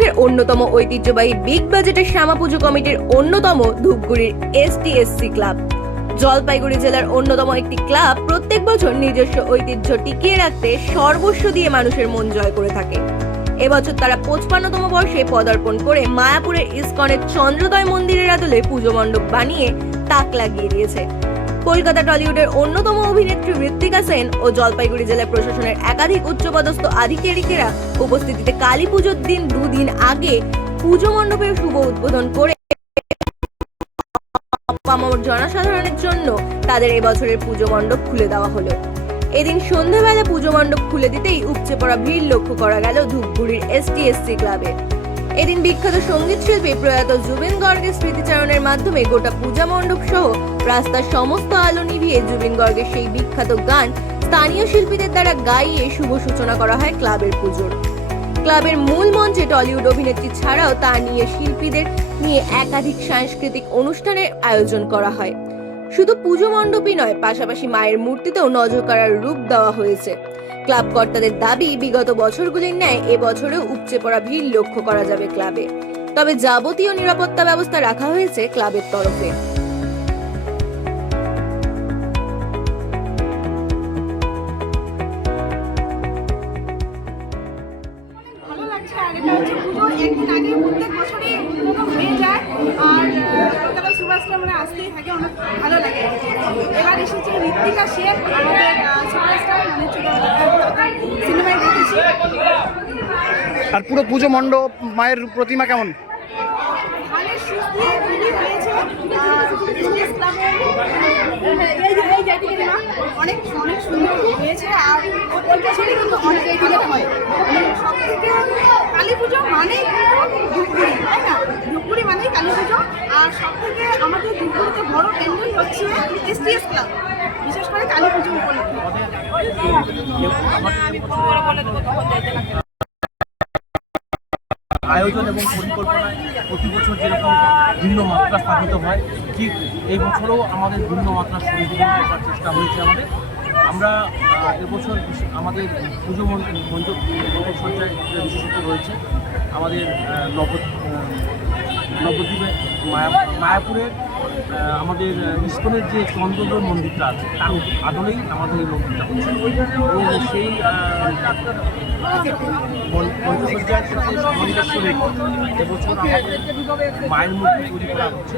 পশ্চিমবঙ্গের অন্যতম ঐতিহ্যবাহী বিগ বাজেটের শ্যামা পুজো কমিটির অন্যতম ধূপগুড়ির এসটিএসসি ক্লাব। জলপাইগুড়ি জেলার অন্যতম একটি ক্লাব প্রত্যেক বছর নিজস্ব ঐতিহ্য টিকিয়ে রাখতে সর্বস্ব দিয়ে মানুষের মন জয় করে থাকে। এবছর তারা 55তম বর্ষে পদার্পণ করে মায়াপুরের ইসকনের চন্দ্রোদয় মন্দিরের আদলে পুজো মণ্ডপ বানিয়ে তাক লাগিয়ে দিয়েছে। কলকাতা টলিউডের অন্যতম অভিনেত্রী ঋত্বিকা সেন ও জলপাইগুড়ি জেলা প্রশাসনের একাধিক উচ্চপদস্থ আধিকারিকেরা উপস্থিতিতে কালী পুজোর দিন দুদিন আগে পুজো মণ্ডপের শুভ উদ্বোধন করে জনসাধারণের জন্য তাদের এবছরের পুজো মণ্ডপ খুলে দেওয়া হলো। এদিন সন্ধ্যাবেলা পুজো মণ্ডপ খুলে দিতেই উপচে পড়া ভিড় লক্ষ্য করা গেল ধূপগুড়ির এসটিএসসি ক্লাবে। এদিন বিখ্যাত সঙ্গীত শিল্পী প্রয়াত জুবিন গর্গের স্মৃতিচারণের মাধ্যমে গোটা পূজা মণ্ডপ সহ রাস্তার সমস্ত আলো নিভিয়ে জুবিন গর্গের সেই বিখ্যাত গান স্থানীয় শিল্পীদের দ্বারা গাইয়ে শুভ সূচনা করা হয় ক্লাবের পুজোর। ক্লাবের মূল মঞ্চে টলিউড অভিনেত্রী ছাড়াও তা নিয়ে শিল্পীদের নিয়ে একাধিক সাংস্কৃতিক অনুষ্ঠানের আয়োজন করা হয়। শুধু পুজো মণ্ডপই নয়, পাশাপাশি মায়ের মূর্তিতেও নজর কাড়ার রূপ দেওয়া হয়েছে। ক্লাব কর্তাদের দাবি, বিগত বছরগুলির ন্যায় এবছরেও উপচে পড়া ভিড় লক্ষ্য করা যাবে ক্লাবে, তবে যাবতীয় নিরাপত্তা ব্যবস্থা রাখা হয়েছে ক্লাবের তরফে। একদিন আগে প্রত্যেক বছরই উদ্বোধন হয়ে যায় আর কলকাতার সুভাষটা মানে আসতেই থাকে, অনেক ভালো লাগে। এবার এসেছে ঋত্বিকা সেন, আমাদের সুভাষস্টার মানে সিনেমায় দেখেছি। আর পুরো পুজো মণ্ডপ মায়ের প্রতিমা কেমন? ধানের শীষ দিয়ে তৈরি হয়েছে, অনেক অনেক সুন্দর হয়েছে। আর প্রত্যেক বছরই কিন্তু অনেক ভালো হয়। সব থেকে কালী পুজো মানেই ধূপগুড়ি, তাই না? ধূপগুড়ি মানেই কালী পুজো। আর সব থেকে আমাদের ধূপগুড়িতে বড় প্যান্ডেল হচ্ছে এসটিএস ক্লাব, বিশেষ করে কালী পুজো উপলক্ষে। আয়োজন এবং পরিকল্পনায় প্রতি বছর যেরকম ভিন্ন মাত্রা স্থাপিত হয়, ঠিক এই বছরও আমাদের ভিন্ন মাত্রা সংযোজন করার চেষ্টা হয়েছে আমাদের। আমরা এবছর আমাদের পুজো মণ্ডপ সজ্জায় বিশেষত রয়েছে আমাদের নবদ্বীপে মায়াপুরের আমাদের ইসকনের যে চন্দ্রোদয় মন্দিরটা আছে তার আদলেই আমাদের এই মন্দিরটা হচ্ছে। এবং সেই মঞ্চসজ্জার সাথে সামঞ্জস্য রেখে এবছর আমাদের মায়ের মূর্তি তৈরি করা হচ্ছে।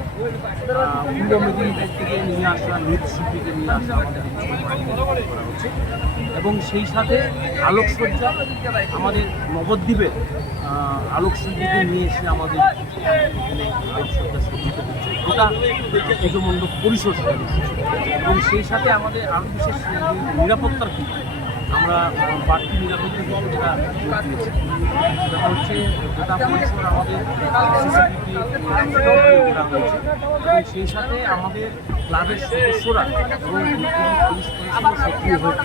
পূর্ব মেদিনীপুর থেকে নিয়ে আসা নৃত্যশিল্পীকে নিয়ে আসা আমাদের করা হচ্ছে। এবং সেই সাথে আলোকসজ্জা আমাদের নবদ্বীপের আলোকশিল্পীকে নিয়ে এসে আমাদের এখানে আলোকসজ্জা সজ্জিত হচ্ছে। ওটা পুজো মণ্ডপ পরিসর এবং সেই সাথে আমাদের আরও বিশেষ নিরাপত্তার ক্ষেত্রে আমরা বাড়তি নিরাপত্তার ক্ষেত্রে যেটা দিয়েছি সেটা হচ্ছে গোটা পরিসর আমাদের করা হয়েছে। এবং সেই সাথে আমাদের ক্লাবের সদস্যরা এবং সক্রিয় হয়ে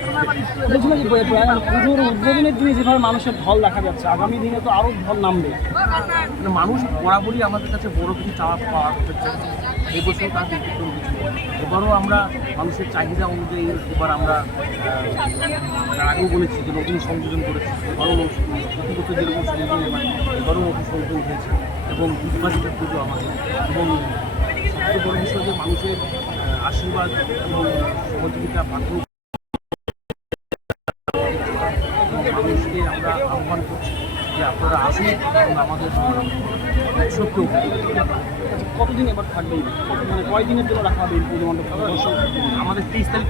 পুজোর উদ্বোধনের দিনে যেভাবে মানুষের ঢল দেখা যাচ্ছে, আগামী দিনে তো আরও ঢল নামবে। মানুষ বরাবরই আমাদের কাছে বড় কিছু চাওয়া পাওয়া হচ্ছে। এই বছর তার ব্যতিক্রম কিছু। এবারও আমরা মানুষের চাহিদা অনুযায়ী এবার আমরা আগেও বলেছি যে নতুন সংযোজন করেছি। এবারও প্রতি বছর যেরকম সংযোজন হয় এবারও নতুন সংযোজন হয়েছে এবং বিভাজিত পুজো আমাদের। এবং সবচেয়ে বড় বিষয় যে মানুষের আশীর্বাদ এবং সহযোগিতা পাত্র মানুষকে আমরা আহ্বান করছি যে আপনারা আসুন এবং আমাদের উৎসবকে উপভোগ করুন। কতদিন এবার থাকবে, মানে কয়দিনের জন্য রাখা হবে এই পুজো মণ্ডপ? আমাদের 30 তারিখ